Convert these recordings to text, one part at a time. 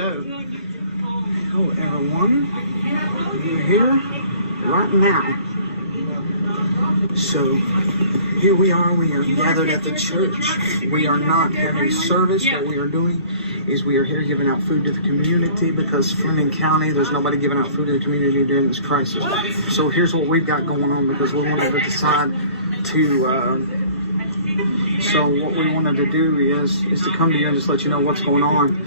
So, hello everyone, we're here right now. So, here we are gathered at the church. We are not having service. What we are doing is we are here giving out food to the community because Fleming County, there's nobody giving out food to the community during this crisis. So here's what we've got going on because we wanted to decide to, so what we wanted to do is to come to you and just let you know what's going on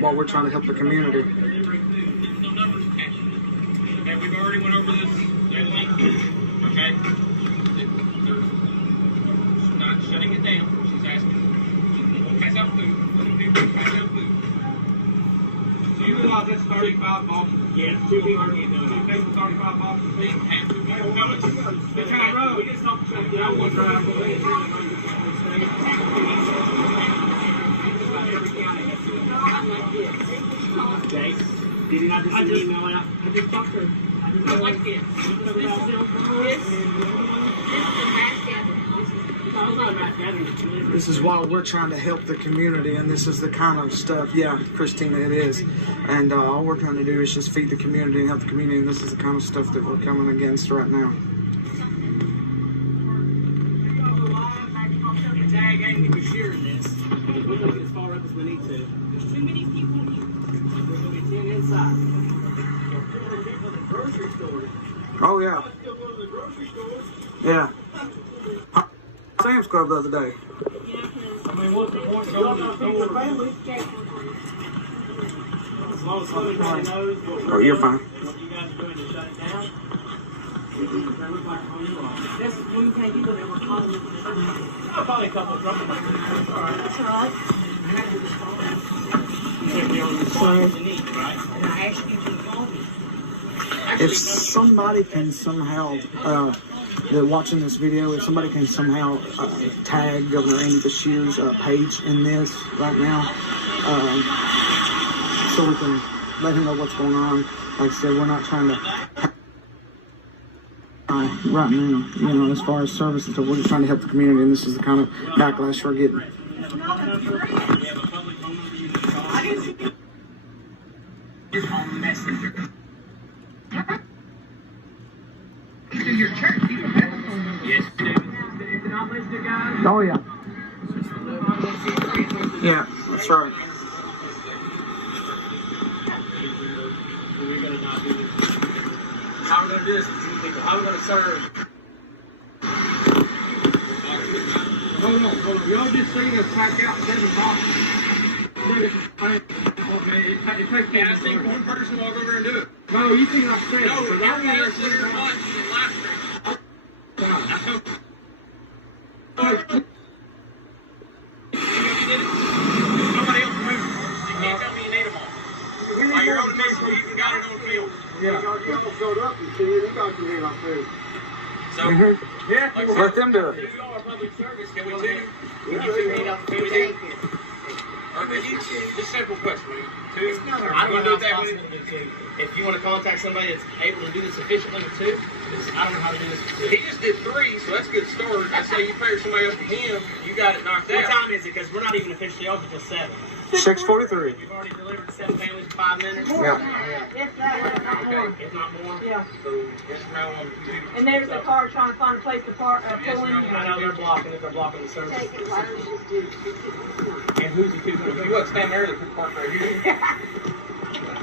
while we're trying to help the community. Okay, we've already went over this. Okay? They're not shutting it down. She's asking. We'll pass out food. People pass out food. So you realize that's 35 boxes? Yes, 2 people are getting done. 2 people, 35 boxes? They have to. It's on the road. It's not something I want to drive away. Jake, did he not just send an email out? I just talked to her. I like this. This is why we're trying to help the community, and this is the kind of stuff, yeah, Christina, it is. And all we're trying to do is just feed the community and help the community, and this is the kind of stuff that we're coming against right now. Tag ain't gonna be sharing this. We're gonna get as far up as we need to. There's too many people here. There's gonna be 10 inside. Grocery store. Oh, yeah. Still go to the grocery store. Yeah. Sam's Club the other day. I mean, what's the point of going to the store? As long as somebody knows what Oh, you're fine. what you guys are doing to shut it down. That's when you can't do whatever calling it. Probably a couple of trouble makers. That's all right. That's all right. Right? And I asked you to call me. If somebody can somehow, they're watching this video, if somebody can somehow tag Governor Andy Beshear's page in this right now, so we can let him know what's going on. Like I said, we're not trying to, right now, you know, as far as services, so we're just trying to help the community, and this is the kind of backlash we're getting. Your church, yes, Oh, yeah. Yeah, that's right. How are we going to do this? How are we going to serve? Hold on. Y'all just seen us pack out 7 boxes. Yeah, I think one person walk over and do it. No, you think I'm saying? No, everybody else there watching the live stream. Nobody else moved. You can't tell me you need them all. While you're on the table, you even got it on the field. Yeah. Y'all showed up and see it. You got your hand on food. So, Yeah. like, Let them do it. you are public service. Can we do? Just simple question. Two. I don't know how it's possible to do 2. If you want to contact somebody that's able to do this efficiently with 2, I don't know how to do this with 2. He just did 3, so that's a good start. I say you pair somebody up to him, you got it knocked What out. time is it? Because we're not even officially open until 7. 6:43. You've already delivered 7 families in 5 minutes? Yeah. Okay, if not more. Yeah. So just round on 2. And there's a car trying to find a place to park, pull in. I know they're blocking it. They're blocking the service. And who's the 2 If going to you be? wasn't standing there, they could park right here.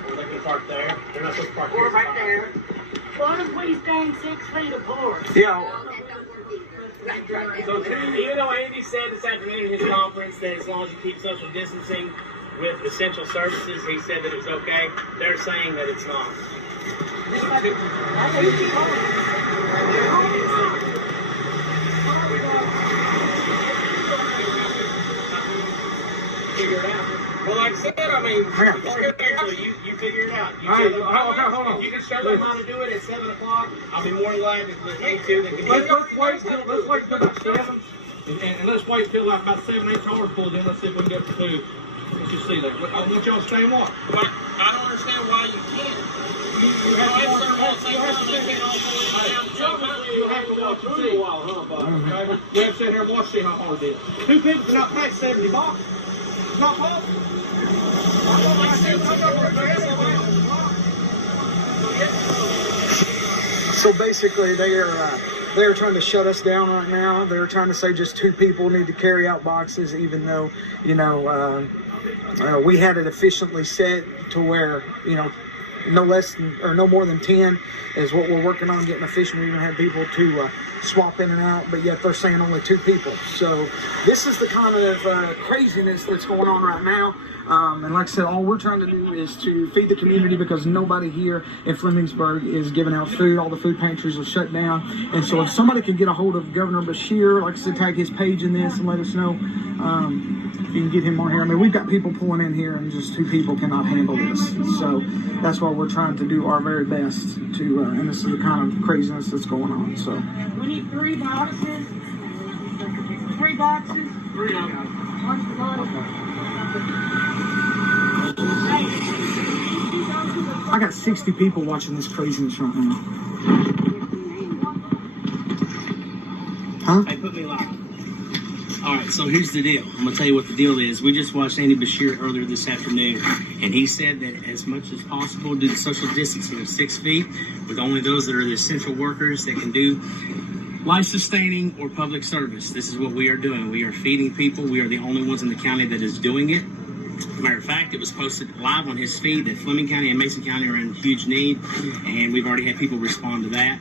Or they can park there. They're not supposed to park here. Or right there. Why don't we stand 6 feet apart? Yeah. So even though Andy said this afternoon in his conference that as long as you keep social distancing with essential services, he said that it was okay, they're saying that it's not. Figure it out. Well, like I said, I mean, Actually, you figure it out. You tell them, hold on. If you can show them how to do it at 7 o'clock, I'll be more than glad to let you two that can do Let's it. wait till about 7. And let's wait till like about 7, 8 cars pulled in. Let's see if we can get to 2. Let's just see that. I want y'all to stay and watch. I don't understand why you can't. You have to watch through a while, huh, Bob? Okay? We have to sit here and watch, see how hard it is. 2 people cannot pack 70 boxes. It's not possible. So basically, they're trying to shut us down right now. They're trying to say just 2 people need to carry out boxes, even though we had it efficiently set to where no less than or no more than 10 is what we're working on getting efficient. We even had people to swap in and out, but yet they're saying only 2 people. So this is the kind of craziness that's going on right now. And like I said, all we're trying to do is to feed the community because nobody here in Flemingsburg is giving out food. All the food pantries are shut down. And so if somebody can get a hold of Governor Beshear, like I said, tag his page in this and let us know, you can get him on here. I mean, we've got people pulling in here and just 2 people cannot handle this. So that's why we're trying to do our very best to, and this is the kind of craziness that's going on. So We need 3 boxes. 3 boxes. 3 of them. What's the bottle? I got 60 people watching this craziness right now. Huh? Hey, put me live. All right, so here's the deal. I'm going to tell you what the deal is. We just watched Andy Beshear earlier this afternoon, and he said that as much as possible, do the social distancing of 6 feet with only those that are the essential workers that can do life-sustaining or public service. This is what we are doing. We are feeding people. We are the only ones in the county that is doing it. Matter of fact, it was posted live on his feed that Fleming County and Mason County are in huge need, and we've already had people respond to that.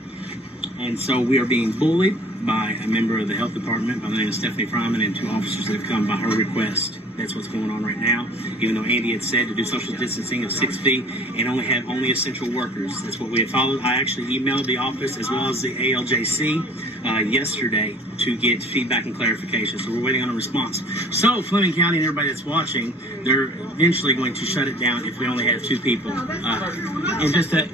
And so we are being bullied by a member of the health department by the name of Stephanie Fryman and 2 officers that have come by her request. That's what's going on right now. Even though Andy had said to do social distancing of 6 feet and only have essential workers. That's what we have followed. I actually emailed the office as well as the ALJC yesterday to get feedback and clarification. So we're waiting on a response. So Fleming County and everybody that's watching, they're eventually going to shut it down if we only have 2 people. And just to...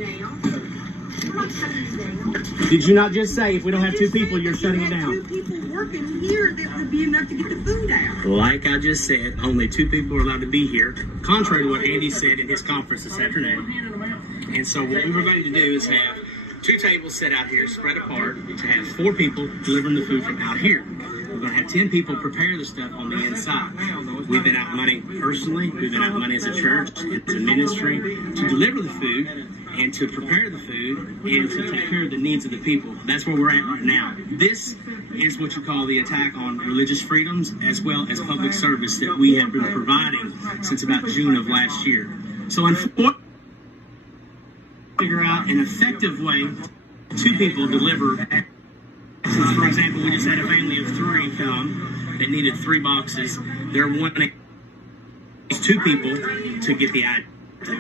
Did you not just say if we don't have 2 people, you're shutting it down? 2 people working here, that would be enough to get the food out. Like I just said, only 2 people are allowed to be here, contrary to what Andy said in his conference this afternoon. And so what we were going to do is have 2 tables set out here, spread apart, to have 4 people delivering the food from out here. We're going to have 10 people prepare the stuff on the inside. We've been out money personally, we've been out money as a church, as a ministry, to deliver the food and to prepare the food and to take care of the needs of the people. That's where we're at right now. This is what you call the attack on religious freedoms as well as public service that we have been providing since about June of last year. So unfortunately, figure out an effective way to people deliver. Since, for example, we just had a family of 3 come that needed 3 boxes. They're wanting 2 people to get the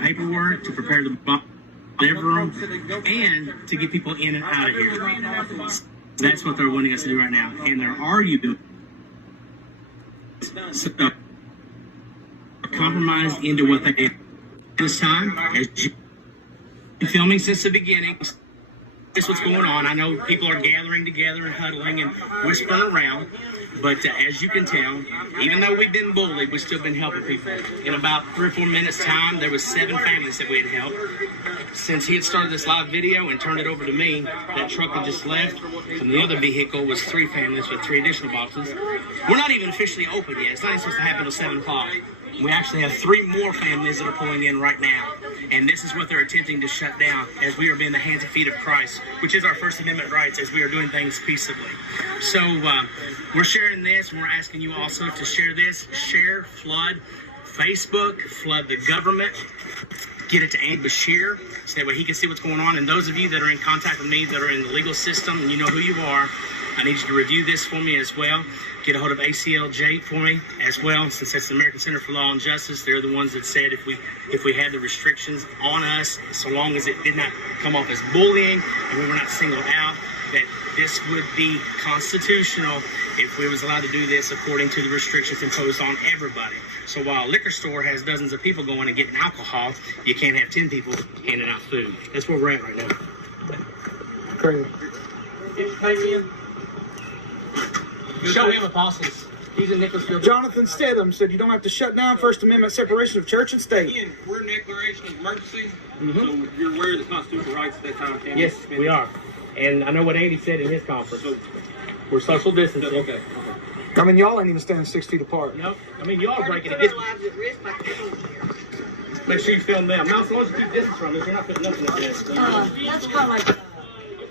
paperwork, to prepare the box, deliver them, and to get people in and out of here. That's what they're wanting us to do right now. And they're arguing so compromised into what they did this time. As you been filming since the beginning, this is what's going on. I know people are gathering together and huddling and whispering around, but as you can tell, even though we've been bullied, we've still been helping people. In about 3 or 4 minutes time, there was 7 families that we had helped. Since he had started this live video and turned it over to me, that truck had just left, and the other vehicle was 3 families with 3 additional boxes. We're not even officially open yet. It's not even supposed to happen until 7 o'clock. We actually have 3 more families that are pulling in right now. And this is what they're attempting to shut down as we are being the hands and feet of Christ, which is our First Amendment rights as we are doing things peaceably. So we're sharing this, and we're asking you also to share this. Share, flood Facebook, flood the government, get it to Andy Beshear so that way he can see what's going on. And those of you that are in contact with me that are in the legal system and you know who you are, I need you to review this for me as well. Get a hold of ACLJ for me as well, since that's the American Center for Law and Justice. They're the ones that said if we had the restrictions on us, so long as it did not come off as bullying and we were not singled out, that this would be constitutional if we was allowed to do this according to the restrictions imposed on everybody. So while a liquor store has dozens of people going and getting alcohol, you can't have 10 people handing out food. That's where we're at right now. Crazy. Get your payment in. Show him apostles. He's in Nicholasville. Jonathan Stedham said you don't have to shut down First Amendment separation of church and state. Again, we're in declaration of emergency, so you're aware of the constitutional rights at that time. Can't Yes, we are. And I know what Andy said in his conference. So, We're social distancing. okay. I mean, y'all ain't even standing 6 feet apart. No, I mean, y'all are breaking it. Put our lives at risk by coming here. Make sure you film them. Now, as long as you keep distance from us, you're not putting nothing in this. That's kind of like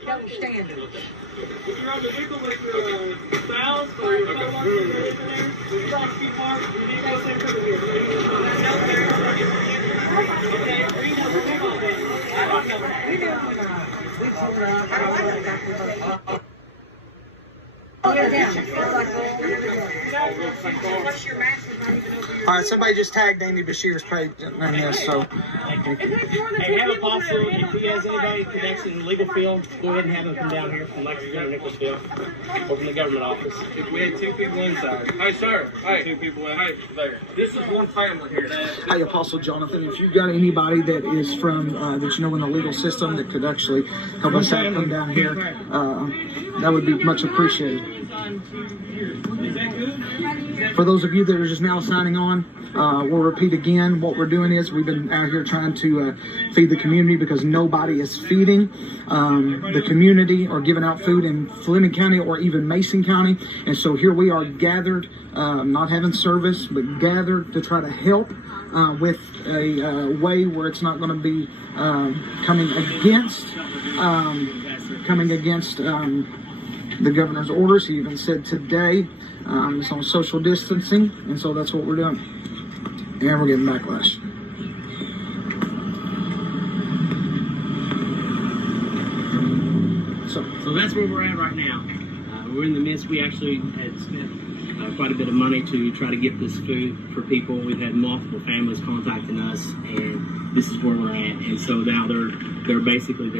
double standard. If you're on the vehicle with your spouse or your co-worker or anything there, you try to keep parked, you need to go same for the vehicle. Okay, read that for me. I don't know. All right, somebody just tagged Amy Bashir's page in this, so. Hey, have Apostle, if he has anybody connection in the legal field, go ahead and have them come down here from Lexington or Nicholasville or from the government office. If we had 2 people inside. Hey, sir. Hey. 2 people in there. This is one family here. Hey, Apostle Jonathan, if you've got anybody that is from, that you know in the legal system that could actually help us out, come down here, that would be much appreciated. For those of you that are just now signing on, we'll repeat again. What we're doing is we've been out here trying to feed the community because nobody is feeding the community or giving out food in Fleming County or even Mason County. And so here we are gathered, not having service, but gathered to try to help with a way where it's not going to be coming against the governor's orders. He even said today it's on social distancing, and so that's what we're doing. And we're getting backlash. So that's where we're at right now. We're in the midst. We actually had spent quite a bit of money to try to get this food for people. We've had multiple families contacting us, and this is where we're at. And so now they're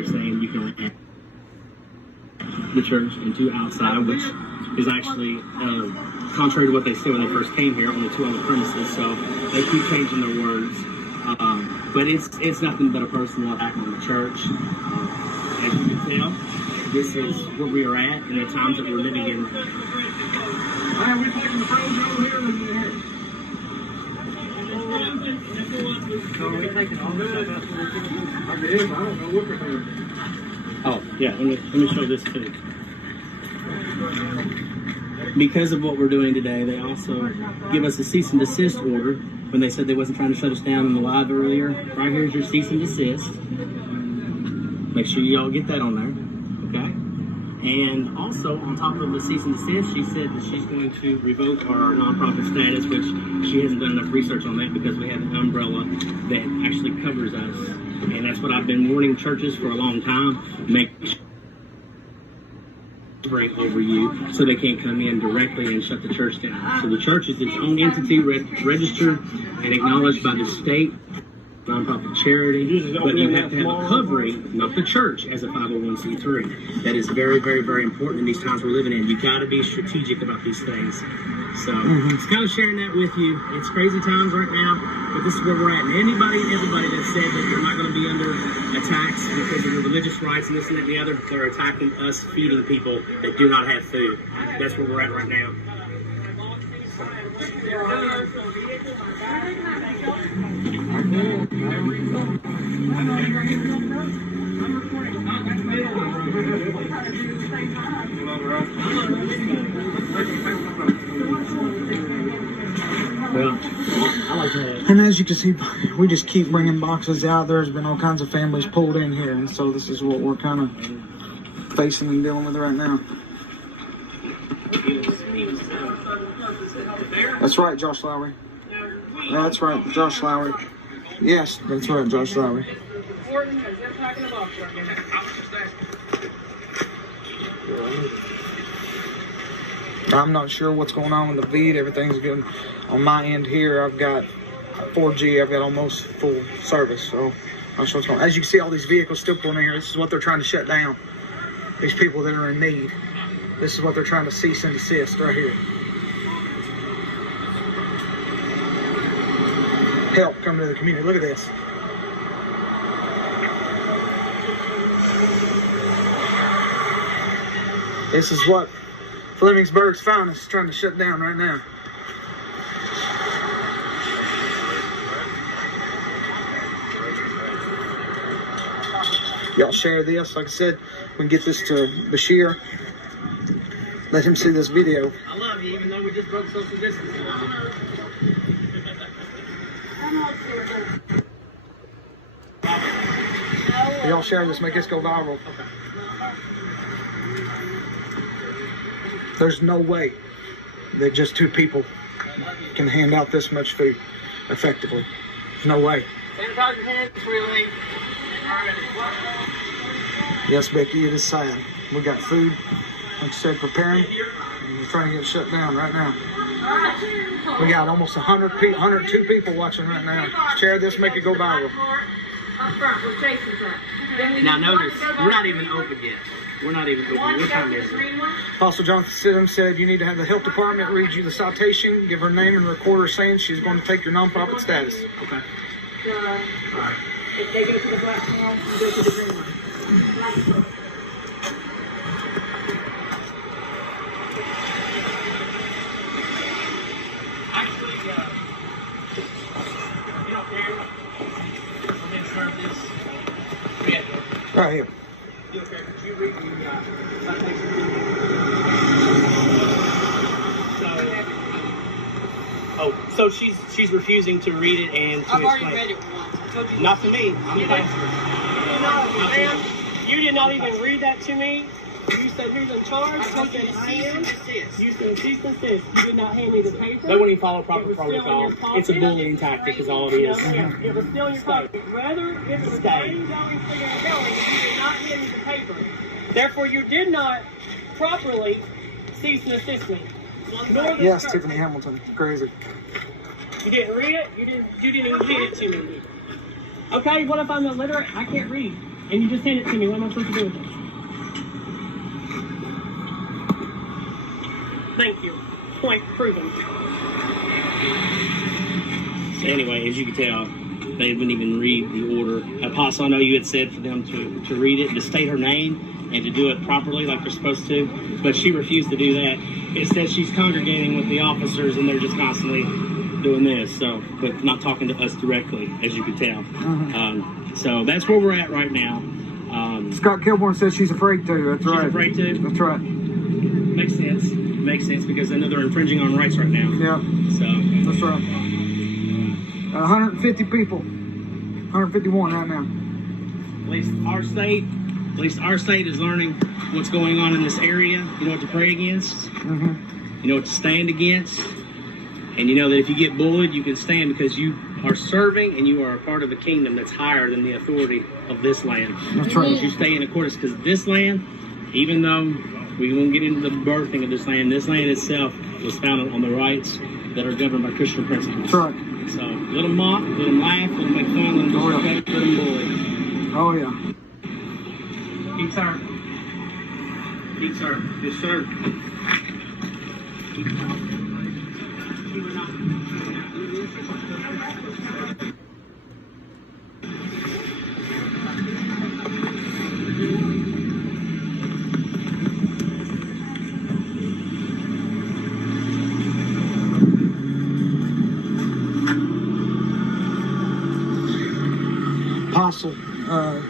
saying you can have the church and 2 outside, which is actually contrary to what they said when they first came here, only 2 on the premises. So they keep changing their words. But it's nothing but a personal attack on the church. As you can tell, this is where we are at in the times that we're living in. We're taking the pros over here. So are we taking all this stuff out? I don't know what we're doing. Oh, yeah, let me show this too. Because of what we're doing today, they also give us a cease and desist order when they said they wasn't trying to shut us down in the live earlier. Right here's your cease and desist. Make sure you all get that on there, okay? And also, on top of the cease and desist, she said that she's going to revoke our nonprofit status, which she hasn't done enough research on that because we have an umbrella that actually covers us. And that's what I've been warning churches for a long time. Make sure bring over you so they can't come in directly and shut the church down. So the church is its own entity, registered and acknowledged by the state, nonprofit charity, but you have to have a covering, not the church, as a 501c3. That is very, very, very important in these times we're living in. You got to be strategic about these things. So it's kind of sharing that with you. It's crazy times right now, but this is where we're at. And anybody and everybody that said that they're not going to be under attacks because of their religious rights and this and that and the other, they're attacking us feeding people that do not have food. That's where we're at right now. And as you can see, we just keep bringing boxes out. There's been all kinds of families pulled in here, and so this is what we're kind of facing and dealing with right now. That's right, Josh Lowry. That's right, Josh Lowry. Yes, that's right, Josh Lowry. I'm not sure what's going on with the feed. Everything's good on my end here. I've got 4G. I've got almost full service, so I'm not sure what's going on. As you can see, all these vehicles still pulling in here. This is what they're trying to shut down. These people that are in need. This is what they're trying to cease and desist right here. Help come to the community. Look at this. This is what Flemingsburg's finest is trying to shut down right now. Y'all share this. Like I said, we can get this to Bashir. Let him see this video. I love you, even though we just broke social distancing. Y'all share this, make this go viral. There's no way that just 2 people can hand out this much food effectively. There's no way. Sanitize your hands before you leave. Yes, Becky, it is sad. We got food, like you said, preparing, and we're trying to get shut down right now. We got almost 102 people watching right now. Share this, make it go viral. Up front, where Jason's at. Now notice, we're not even open yet. We're not even open. What time is it? Apostle Jonathan Sidham said you need to have the health department read you the citation, give her name and record her saying she's going to take your nonprofit status. Okay. If they go to the black one, go to the green one. Actually, you don't care. I'm going to serve this. Yeah. Right here. You don't care. Could you read the citation? So she's refusing to read it and to I've explain. already read it once. I told you. Not to me. I'm the pastor. You did not even read that to me. You said who's in charge. I told you said to I cease am. and desist. You said cease and desist. You did not hand me the paper. They wouldn't even follow proper It was still in protocol. your pocket. It's a bullying tactic, is all it is. It was still in your pocket. Whether it was Stay. going going to your belly, you did not hand me the paper. Therefore, you did not properly cease and desist me. Nor the Yes, church. Tiffany Hamilton. Crazy. You didn't read it. You didn't even hand it to me. Okay, what if I'm illiterate? I can't read, and you just hand it to me. What am I supposed to do with it? Thank you. Point proven. So anyway, as you can tell, they wouldn't even read the order. Apostle, I know you had said for them to read it, to state her name, and to do it properly like they're supposed to, but she refused to do that. It says she's congregating with the officers, and they're just constantly doing this, so, but not talking to us directly, as you can tell. So that's where we're at right now. Scott Kilborn says she's afraid to. That's She's right. afraid to? That's right. Makes sense. Makes sense because I know they're infringing on rights right now. Yeah, So that's right. 150 people. 151 right now. at least our state is learning what's going on in this area. You know what to pray against. You know what to stand against. And you know that if you get bullied, you can stand because you are serving and you are a part of a kingdom that's higher than the authority of this land. That's right. You stay in accordance because this land, even though we won't get into the birthing of this land itself was founded on the rights that are governed by Christian principles. That's right. So let them mock, let them laugh, let them make fun, let them disrespect, let them bully. Oh, yeah. Keep serving. Keep serving. Yes, sir.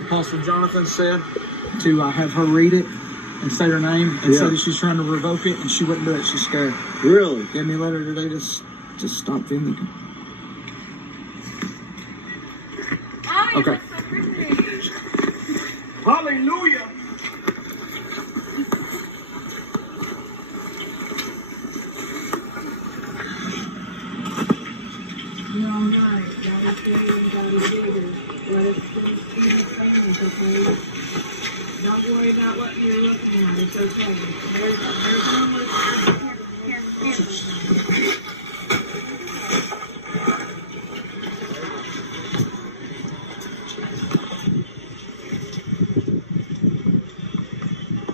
Apostle Jonathan said to have her read it and say her name and said that she's trying to revoke it and she wouldn't do it. She's scared. Really? Gave me a letter today to stop feeling. Okay. Hallelujah. Don't worry about what you're looking at. It's okay.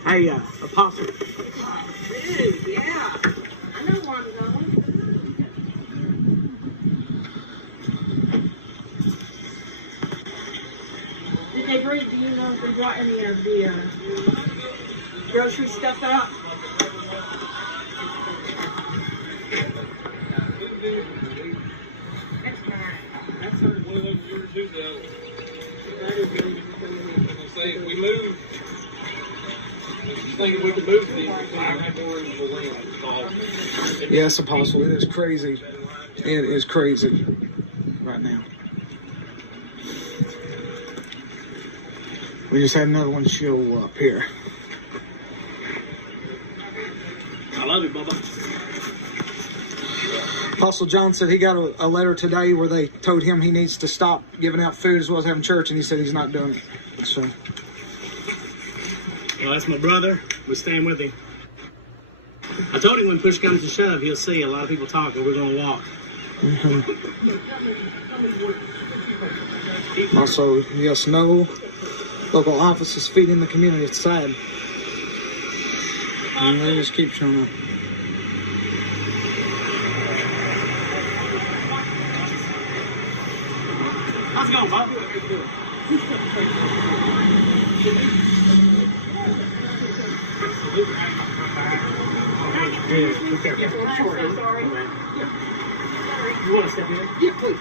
Hey, Apostle. Dude, yeah. I know where I'm going. Did they bring, do you know if they brought any of the grocery stuff out? That's fine. That's one of those yours too, though. That is really good. I'm gonna say if we move, thinking we can move these, I have more in the land. So, Yes, Apostle. It is crazy. It is crazy right now. We just had another one show up here. I love you, Bubba. Apostle John said he got a letter today where they told him he needs to stop giving out food as well as having church, and he said he's not doing it. So, Well, that's my brother. We stand with him. I told him when push comes to shove, he'll see a lot of people talking. We're going to walk. also, yes, no local offices feeding the community. It's sad. And they just keep showing up. How's it going, Bob? Yeah, be careful. I'm so sorry. You want to step in? Yeah, please.